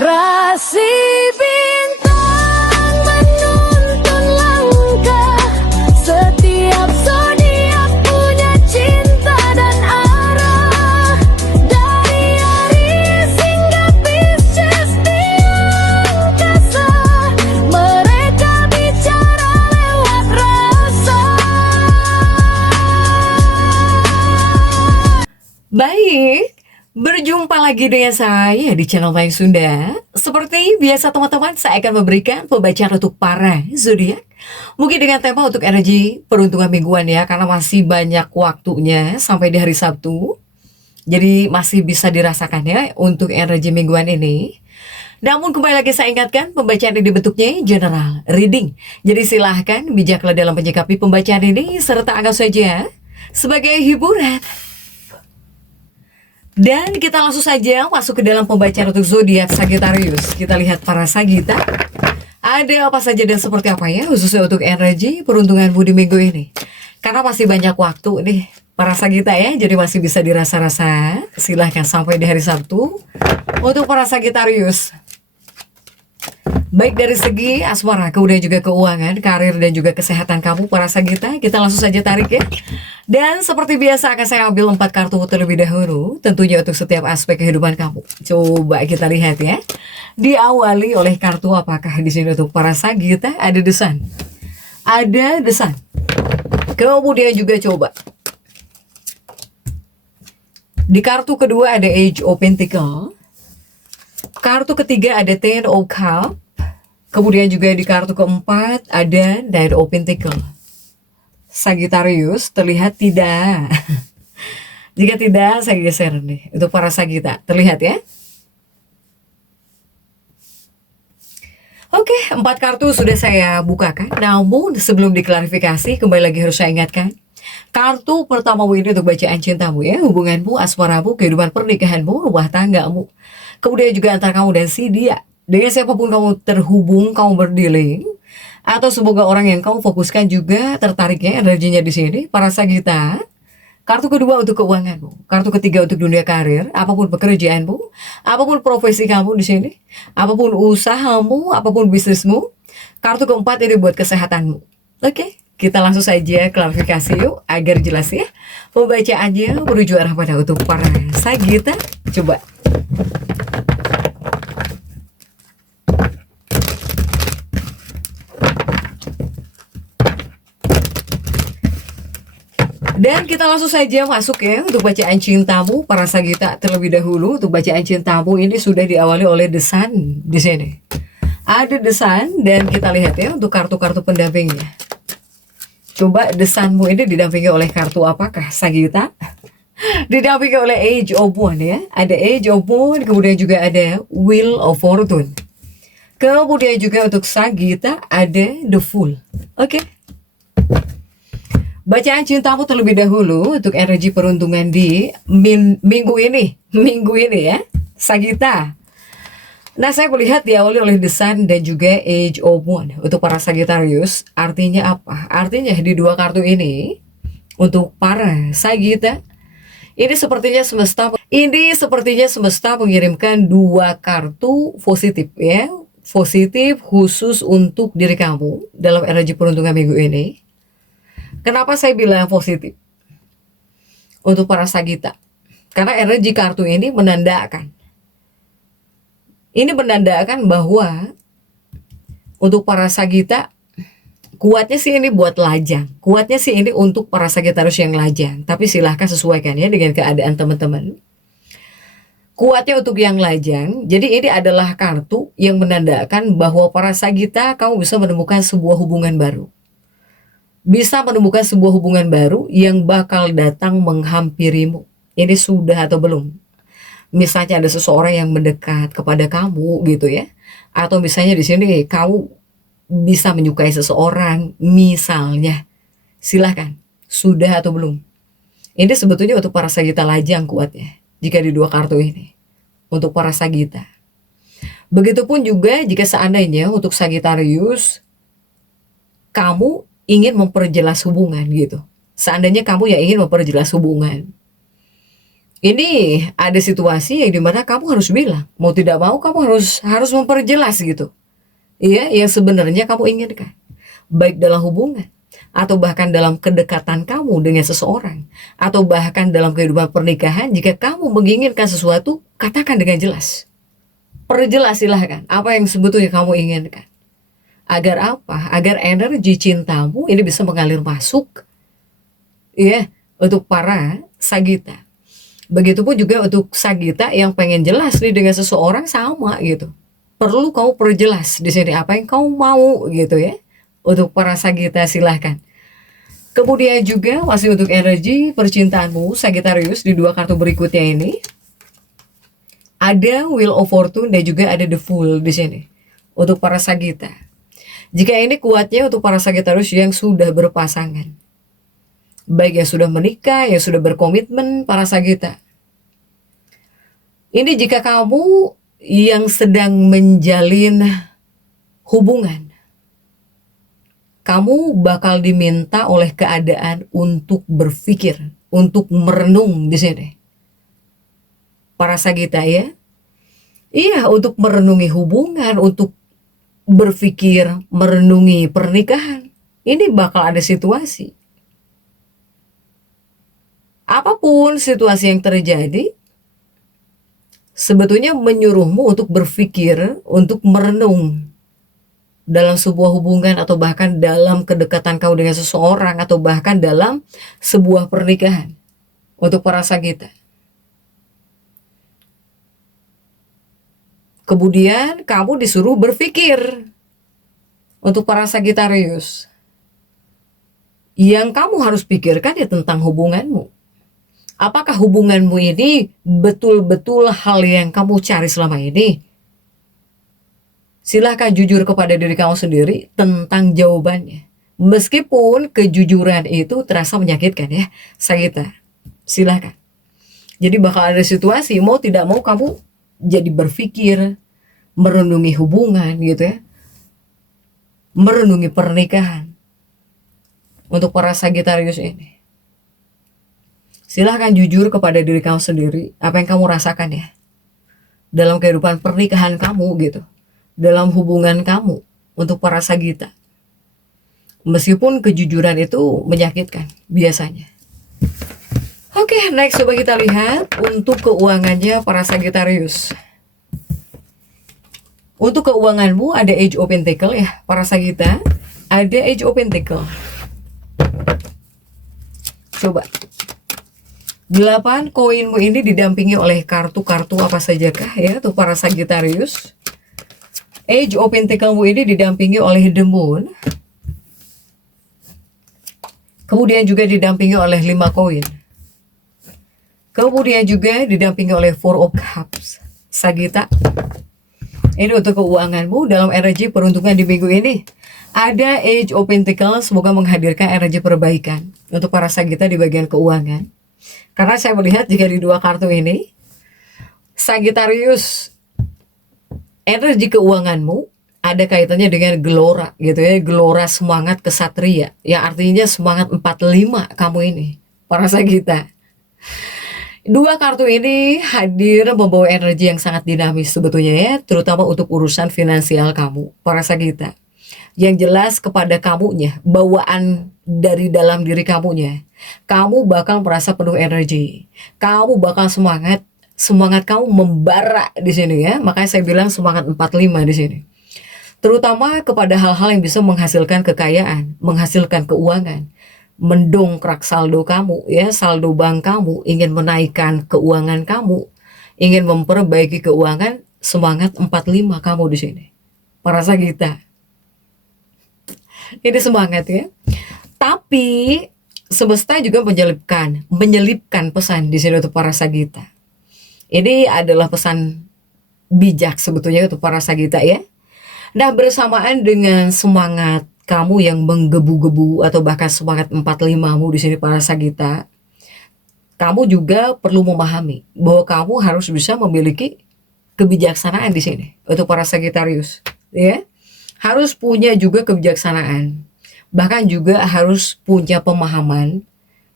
Rasi bintang menuntun langkah, setiap zodiak punya cinta dan arah. Dari Aries hingga Pisces di angkasa, mereka bicara lewat rasa. Baik, berjumpa lagi dengan saya di channel Mayang Sunda. Seperti biasa teman-teman, saya akan memberikan pembacaan untuk para zodiak. Mungkin dengan tema untuk energi peruntungan mingguan ya, karena masih banyak waktunya sampai di hari Sabtu. Jadi masih bisa dirasakan ya untuk energi mingguan ini. Namun kembali lagi saya ingatkan, pembacaan ini bentuknya general reading. Jadi silahkan bijaklah dalam menyikapi pembacaan ini, serta anggap saja sebagai hiburan. Dan kita langsung saja masuk ke dalam pembacaan untuk zodiak Sagittarius. Kita lihat para Sagita, ada apa saja dan seperti apa ya, khususnya untuk energi peruntunganmu di minggu ini. Karena masih banyak waktu nih para Sagita ya, jadi masih bisa dirasa-rasa. Silahkan sampai di hari Sabtu untuk para Sagittarius. Baik dari segi asmara, kemudian juga keuangan, karir, dan juga kesehatan kamu para Sagita. Kita langsung saja tarik ya. Dan seperti biasa akan saya ambil 4 kartu terlebih dahulu, tentunya untuk setiap aspek kehidupan kamu. Coba kita lihat ya. Diawali oleh kartu apakah di sini untuk para Sagita? Ada The Sun. Ada The Sun. Kemudian juga coba. Di kartu kedua ada Age of Pentacles. Kartu ketiga ada Ten of Cups. Kemudian juga di kartu keempat ada Knight of Pentacles. Sagittarius terlihat tidak. Jika tidak, saya geser nih. Untuk para Sagita, terlihat ya. Oke, 4 kartu sudah saya bukakan. Namun sebelum diklarifikasi, kembali lagi harus saya ingatkan. Kartu pertamamu ini untuk bacaan cintamu ya, hubunganmu, asmaramu, kehidupan pernikahanmu, rumah tanggamu. Kemudian juga antara kamu dan si dia. Dengan siapapun kamu terhubung, kamu berdealing, atau semoga orang yang kamu fokuskan juga tertariknya energinya di sini, para Sagita. Kartu kedua untuk keuanganmu, kartu ketiga untuk dunia karir, apapun pekerjaanmu, apapun profesi kamu di sini, apapun usahamu, apapun bisnismu. Kartu keempat ini buat kesehatanmu. Oke, kita langsung saja klarifikasi yuk agar jelas ya. Pembacaannya menuju arah mana untuk para Sagita? Coba. Dan kita langsung saja masuk ya untuk bacaan cintamu para Sagita terlebih dahulu. Untuk bacaan cintamu ini sudah diawali oleh The Sun di sini. Ada The Sun dan kita lihat ya untuk kartu-kartu pendampingnya. Coba The Sunmu ini didampingi oleh kartu apakah Sagita? Didampingi oleh Age of One ya. Ada Age of One, kemudian juga ada Wheel of Fortune. Kemudian juga untuk Sagita ada The Fool. Oke. Bacaan cintamu terlebih dahulu untuk energi peruntungan di minggu ini ya, Sagita. Nah, saya melihat diawali oleh The Sun dan juga Age of One. Untuk para Sagittarius, artinya apa? Artinya di dua kartu ini, untuk para Sagita, ini sepertinya semesta mengirimkan dua kartu positif ya. Positif khusus untuk diri kamu dalam energi peruntungan minggu ini. Kenapa saya bilang positif untuk para Sagita? Karena energi kartu ini menandakan bahwa untuk para Sagita, kuatnya sih ini buat lajang. Kuatnya sih ini untuk para Sagittarius yang lajang. Tapi silahkan sesuaikan ya dengan keadaan teman-teman. Kuatnya untuk yang lajang. Jadi ini adalah kartu yang menandakan bahwa para Sagita, kamu bisa menemukan sebuah hubungan baru. Bisa menemukan sebuah hubungan baru yang bakal datang menghampirimu. Ini sudah atau belum? Misalnya ada seseorang yang mendekat kepada kamu gitu ya. Atau misalnya di sini kamu bisa menyukai seseorang misalnya. Silahkan, sudah atau belum? Ini sebetulnya untuk para Sagita lajang kuatnya. Jika di dua kartu ini. Untuk para Sagita. Begitupun juga jika seandainya untuk Sagittarius, kamu ingin memperjelas hubungan gitu. Seandainya kamu yang ingin memperjelas hubungan. Ini ada situasi yang dimana kamu harus bilang, mau tidak mau kamu harus memperjelas gitu. Iya, yang sebenarnya kamu inginkan. Baik dalam hubungan, atau bahkan dalam kedekatan kamu dengan seseorang, atau bahkan dalam kehidupan pernikahan, jika kamu menginginkan sesuatu, katakan dengan jelas. Perjelas silahkan, apa yang sebetulnya kamu inginkan. Agar apa? Agar energi cintamu ini bisa mengalir masuk, ya, untuk para Sagita. Begitupun juga untuk Sagita yang pengen jelas nih dengan seseorang sama gitu. Perlu kamu perjelas di sini apa yang kamu mau gitu ya. Untuk para Sagita silahkan. Kemudian juga masih untuk energi percintaanmu Sagittarius di dua kartu berikutnya ini. Ada Wheel of Fortune dan juga ada The Fool di sini. Untuk para Sagita. Jika ini kuatnya untuk para Sagittarius yang sudah berpasangan. Baik yang sudah menikah, yang sudah berkomitmen, para Sagita. Ini jika kamu yang sedang menjalin hubungan, kamu bakal diminta oleh keadaan untuk berpikir, untuk merenung di sini. Para Sagita ya. Iya, untuk merenungi hubungan, untuk berpikir, merenungi pernikahan. Ini bakal ada situasi. Apapun situasi yang terjadi, sebetulnya menyuruhmu untuk berpikir, untuk merenung dalam sebuah hubungan atau bahkan dalam kedekatan kau dengan seseorang atau bahkan dalam sebuah pernikahan. Untuk para Sagita. Kemudian kamu disuruh berpikir. Untuk para Sagittarius. Yang kamu harus pikirkan ya tentang hubunganmu. Apakah hubunganmu ini betul-betul hal yang kamu cari selama ini? Silahkan jujur kepada diri kamu sendiri tentang jawabannya. Meskipun kejujuran itu terasa menyakitkan ya, Sagita. Silahkan. Jadi bakal ada situasi, mau tidak mau kamu jadi berpikir, merenungi hubungan gitu ya. Merenungi pernikahan. Untuk para Sagittarius ini. Silahkan jujur kepada diri kamu sendiri, apa yang kamu rasakan ya. Dalam kehidupan pernikahan kamu gitu. Dalam hubungan kamu untuk para Sagita. Meskipun kejujuran itu menyakitkan biasanya. Oke, next coba kita lihat untuk keuangannya para Sagittarius. Untuk keuanganmu ada Age of Pentacle ya, para Sagita. Ada Age of Pentacle. Coba. 8 koinmu ini didampingi oleh kartu-kartu apa sajakah ya untuk para Sagittarius. Age of Pentaclemu ini didampingi oleh The Moon. Kemudian juga didampingi oleh 5 koin. Kemudian juga didampingi oleh 4 of Cups. Sagita. Ini untuk keuanganmu dalam energi peruntungan di minggu ini. Ada Age of Pentacles, semoga menghadirkan energi perbaikan untuk para Sagita di bagian keuangan. Karena saya melihat jika di dua kartu ini, Sagittarius, energi keuanganmu ada kaitannya dengan gelora gitu ya, gelora semangat kesatria, yang artinya semangat 45 kamu ini, para Sagita. Dua kartu ini hadir membawa energi yang sangat dinamis sebetulnya ya, terutama untuk urusan finansial kamu, para Sagita. Yang jelas kepada kamunya, bawaan dari dalam diri kamunya, kamu bakal merasa penuh energi, kamu bakal semangat kamu membara di sini ya. Makanya saya bilang semangat 45 di sini. Terutama kepada hal-hal yang bisa menghasilkan kekayaan, menghasilkan keuangan, mendongkrak saldo kamu ya, saldo bank kamu, ingin menaikkan keuangan kamu, ingin memperbaiki keuangan, semangat 45 kamu di sini. Para Sagita. Ini semangat ya. Tapi semesta juga menyelipkan pesan di sini untuk para Sagita. Ini adalah pesan bijak sebetulnya untuk para Sagita ya. Nah, bersamaan dengan semangat kamu yang menggebu-gebu atau bahkan semangat 45mu di sini para Sagita, kamu juga perlu memahami bahwa kamu harus bisa memiliki kebijaksanaan di sini untuk para Sagittarius ya. Harus punya juga kebijaksanaan, bahkan juga harus punya pemahaman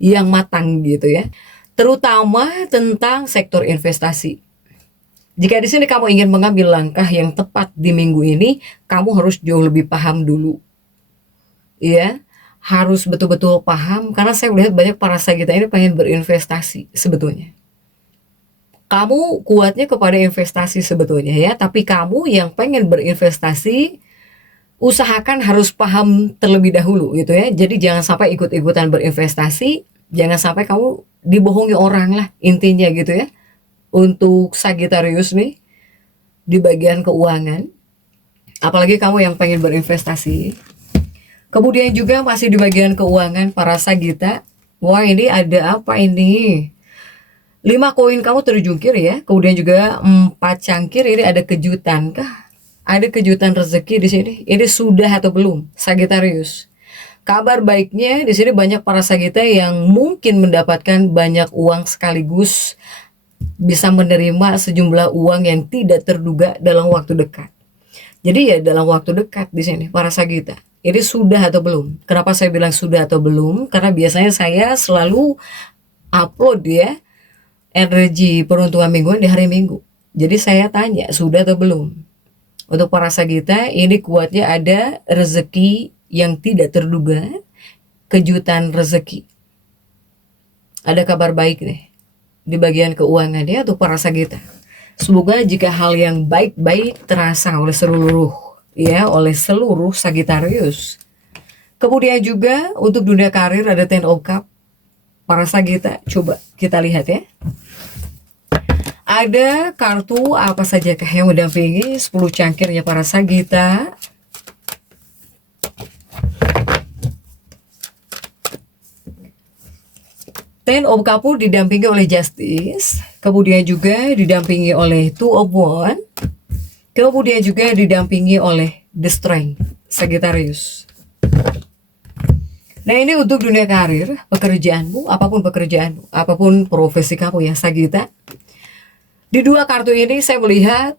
yang matang gitu ya, terutama tentang sektor investasi. Jika di sini kamu ingin mengambil langkah yang tepat di minggu ini, kamu harus jauh lebih paham dulu. Ya, harus betul-betul paham, karena saya melihat banyak para Sagitta ini pengen berinvestasi sebetulnya. Kamu kuatnya kepada investasi sebetulnya ya, tapi kamu yang pengen berinvestasi, usahakan harus paham terlebih dahulu gitu ya. Jadi jangan sampai ikut-ikutan berinvestasi, jangan sampai kamu dibohongi orang lah intinya gitu ya. Untuk Sagittarius nih, di bagian keuangan, apalagi kamu yang pengen berinvestasi. Kemudian juga masih di bagian keuangan para Sagitta. Wah, ini ada apa ini? 5 koin kamu terjungkir ya. Kemudian juga 4 cangkir, ini ada kejutan kah? Ada kejutan rezeki di sini. Ini sudah atau belum, Sagittarius? Kabar baiknya di sini banyak para Sagitta yang mungkin mendapatkan banyak uang sekaligus, bisa menerima sejumlah uang yang tidak terduga dalam waktu dekat. Jadi ya dalam waktu dekat di sini para Sagitta. Ini sudah atau belum? Kenapa saya bilang sudah atau belum? Karena biasanya saya selalu upload ya energi peruntungan mingguan di hari Minggu. Jadi saya tanya sudah atau belum? Untuk para Sagitta ini kuatnya ada rezeki yang tidak terduga, kejutan rezeki. Ada kabar baik nih di bagian keuangan ya untuk para Sagitta. Semoga jika hal yang baik-baik terasa oleh seluruh Sagittarius. Kemudian juga untuk dunia karir ada Ten of Cup. Para Sagitta, coba kita lihat ya. Ada kartu apa saja yang mendampingi 10 cangkirnya para Sagitta. Ten of Cup didampingi oleh Justice, kemudian juga didampingi oleh Two of Wands, kemudian juga didampingi oleh The Strength, Sagittarius. Nah ini untuk dunia karir, pekerjaanmu, apapun profesi kamu ya Sagitta. Di 2 kartu ini saya melihat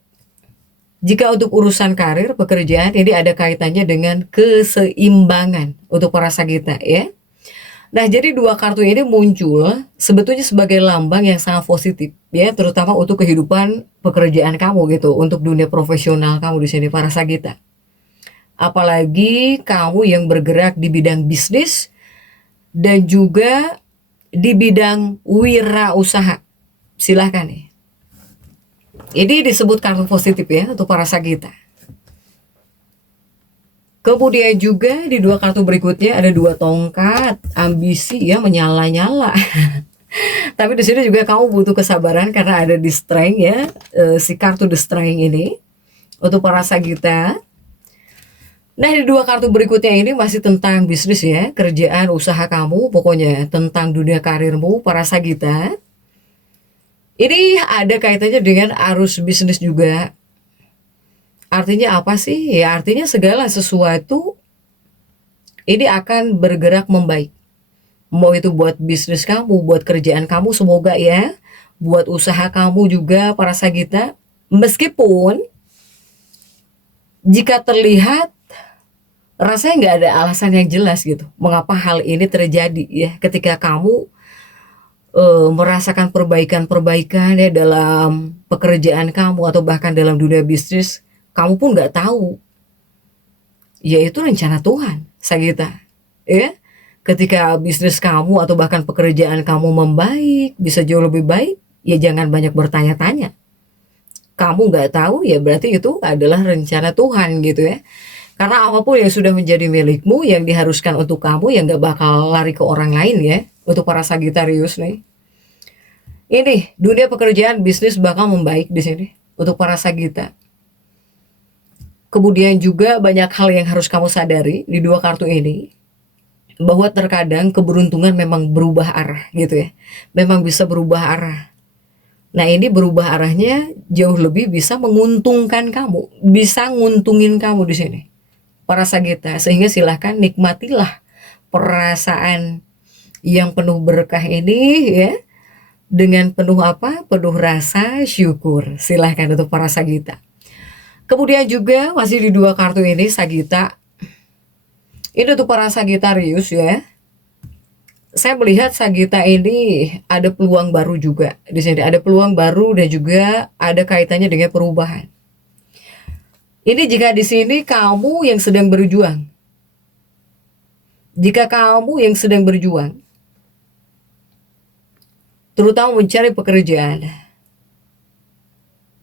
jika untuk urusan karir, pekerjaan ini ada kaitannya dengan keseimbangan untuk para Sagitta ya. Nah, jadi 2 kartu ini muncul sebetulnya sebagai lambang yang sangat positif ya, terutama untuk kehidupan pekerjaan kamu gitu, untuk dunia profesional kamu di sini para Sagitta. Apalagi kamu yang bergerak di bidang bisnis dan juga di bidang wirausaha. Silahkan nih. Ini disebut kartu positif ya untuk para Sagitta. Kemudian juga di 2 kartu berikutnya ada 2 tongkat, ambisi ya, menyala-nyala. Tapi di sini juga kamu butuh kesabaran karena ada di Strength ya, si kartu The Strength ini untuk para Sagitta. Nah di 2 kartu berikutnya ini masih tentang bisnis ya, kerjaan, usaha kamu, pokoknya tentang dunia karirmu para Sagitta. Ini ada kaitannya dengan arus bisnis juga. Artinya apa sih? Ya artinya segala sesuatu ini akan bergerak membaik. Mau itu buat bisnis kamu, buat kerjaan kamu, semoga ya. Buat usaha kamu juga para Sagitta. Meskipun jika terlihat rasanya nggak ada alasan yang jelas gitu. Mengapa hal ini terjadi ya ketika kamu merasakan perbaikan-perbaikan ya dalam pekerjaan kamu atau bahkan dalam dunia bisnis. Kamu pun nggak tahu, yaitu rencana Tuhan, Sagitta. Ya, ketika bisnis kamu atau bahkan pekerjaan kamu membaik, bisa jauh lebih baik, ya jangan banyak bertanya-tanya. Kamu nggak tahu, ya berarti itu adalah rencana Tuhan gitu ya. Karena apapun yang sudah menjadi milikmu, yang diharuskan untuk kamu, yang nggak bakal lari ke orang lain ya. Untuk para Sagittarius nih. Ini dunia pekerjaan bisnis bakal membaik di sini untuk para Sagitta. Kemudian juga banyak hal yang harus kamu sadari di 2 kartu ini, bahwa terkadang keberuntungan memang berubah arah gitu ya, memang bisa berubah arah. Nah ini berubah arahnya jauh lebih bisa menguntungkan kamu, bisa nguntungin kamu di sini para Sagitta, sehingga silahkan nikmatilah perasaan yang penuh berkah ini ya, dengan penuh apa? Penuh rasa syukur. Silahkan untuk para Sagitta. Kemudian juga masih di 2 kartu ini Sagitta. Ini untuk para Sagittarius ya. saya melihat Sagita ini ada peluang baru juga di sini. Ada peluang baru dan juga ada kaitannya dengan perubahan. Ini jika di sini kamu yang sedang berjuang. Jika kamu yang sedang berjuang, terutama mencari pekerjaan,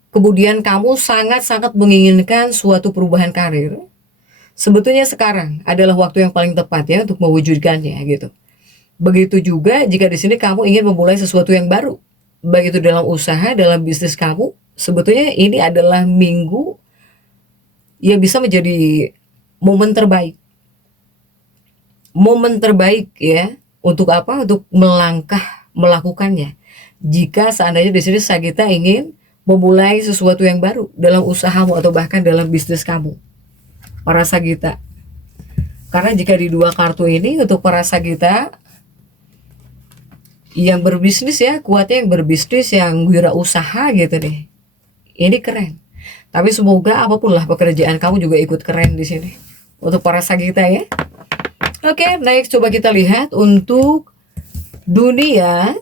kemudian kamu sangat-sangat menginginkan suatu perubahan karir, sebetulnya sekarang adalah waktu yang paling tepat ya untuk mewujudkannya gitu. Begitu juga jika di sini kamu ingin memulai sesuatu yang baru, baik itu dalam usaha, dalam bisnis kamu, sebetulnya ini adalah minggu yang bisa menjadi momen terbaik. Momen terbaik ya untuk apa? Untuk melangkah melakukannya. Jika seandainya di sini Sagita ingin memulai sesuatu yang baru dalam usahamu atau bahkan dalam bisnis kamu, para Sagita. Karena jika di dua kartu ini untuk para Sagita yang berbisnis ya, kuatnya yang berbisnis, yang wirausaha gitu deh. Ini keren. Tapi semoga apapun lah pekerjaan kamu juga ikut keren di sini. Untuk para Sagita ya. Oke, next coba kita lihat untuk dunia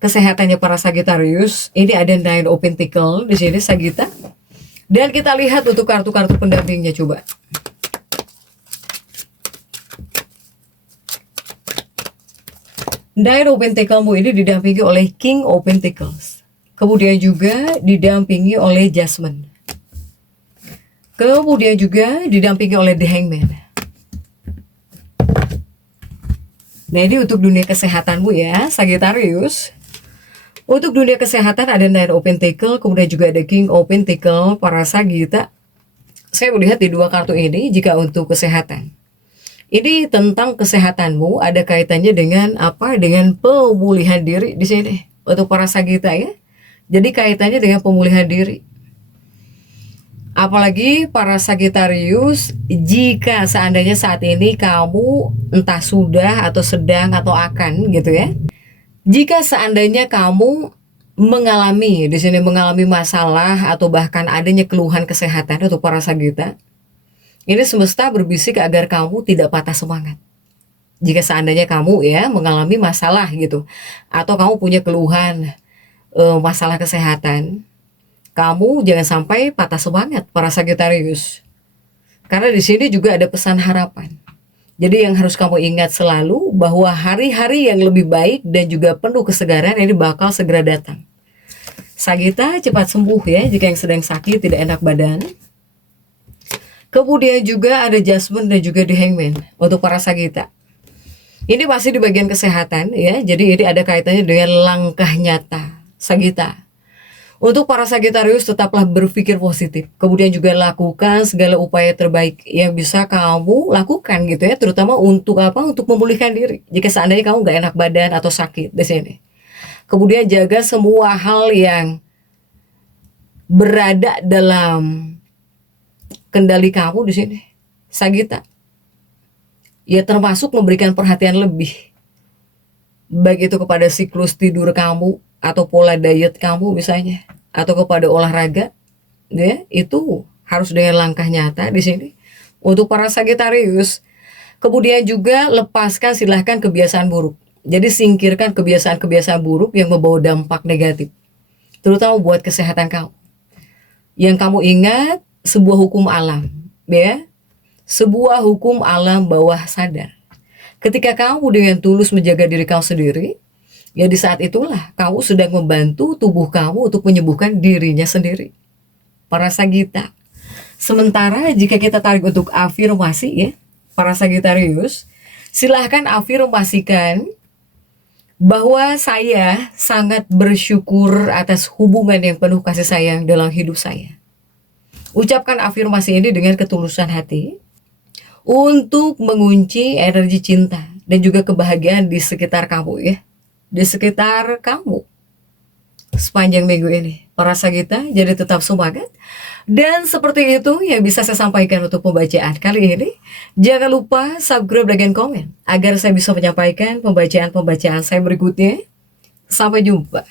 kesehatannya para Sagittarius. Ini ada Nine of Pentacles di sini Sagita. Dan kita lihat untuk kartu-kartu pendampingnya coba. Nine of Pentaclesmu ini didampingi oleh King of Pentacles. Kemudian juga didampingi oleh Judgment. Kemudian juga didampingi oleh The Hangman. Nah ini untuk dunia kesehatanmu ya Sagittarius. Untuk dunia kesehatan ada Nine of Pentacles, kemudian juga ada King of Pentacles para Sagitta. Saya melihat di dua kartu ini jika untuk kesehatan. Ini tentang kesehatanmu, ada kaitannya dengan apa? Dengan pemulihan diri di sini untuk para Sagitta ya. Jadi kaitannya dengan pemulihan diri. Apalagi para Sagittarius, jika seandainya saat ini kamu entah sudah atau sedang atau akan gitu ya. Jika seandainya kamu mengalami di sini mengalami masalah atau bahkan adanya keluhan kesehatan untuk para Sagitta, ini semesta berbisik agar kamu tidak patah semangat. Jika seandainya kamu ya mengalami masalah gitu atau kamu punya keluhan masalah kesehatan, kamu jangan sampai patah semangat para Sagittarius. Karena di sini juga ada pesan harapan. Jadi yang harus kamu ingat selalu bahwa hari-hari yang lebih baik dan juga penuh kesegaran ini bakal segera datang. Sagitta cepat sembuh ya jika yang sedang sakit tidak enak badan. Kemudian juga ada Judgment dan juga The Hangman untuk para Sagitta. Ini masih di bagian kesehatan ya. Jadi ini ada kaitannya dengan langkah nyata Sagitta. Untuk para Sagittarius tetaplah berpikir positif. Kemudian juga lakukan segala upaya terbaik yang bisa kamu lakukan gitu ya. Terutama untuk apa? Untuk memulihkan diri. Jika seandainya kamu gak enak badan atau sakit di sini. Kemudian jaga semua hal yang berada dalam kendali kamu di sini. Sagitta. Ya termasuk memberikan perhatian lebih. Baik itu kepada siklus tidur kamu atau pola diet kamu misalnya, atau kepada olahraga, ya itu harus dengan langkah nyata di sini untuk para Sagittarius. Kemudian juga lepaskan silahkan kebiasaan buruk. Jadi singkirkan kebiasaan-kebiasaan buruk yang membawa dampak negatif, terutama buat kesehatan kamu. Yang kamu ingat sebuah hukum alam, ya, sebuah hukum alam bawah sadar. Ketika kamu dengan tulus menjaga diri kamu sendiri, ya di saat itulah kamu sedang membantu tubuh kamu untuk menyembuhkan dirinya sendiri. Para Sagitta. Sementara jika kita tarik untuk afirmasi ya, para Sagittarius, silahkan afirmasikan bahwa saya sangat bersyukur atas hubungan yang penuh kasih sayang dalam hidup saya. Ucapkan afirmasi ini dengan ketulusan hati untuk mengunci energi cinta dan juga kebahagiaan di sekitar kamu ya. Di sekitar kamu sepanjang minggu ini para Sagitta. Jadi tetap semangat. Dan seperti itu yang bisa saya sampaikan untuk pembacaan kali ini. Jangan lupa subscribe dan komen agar saya bisa menyampaikan pembacaan-pembacaan saya berikutnya. Sampai jumpa.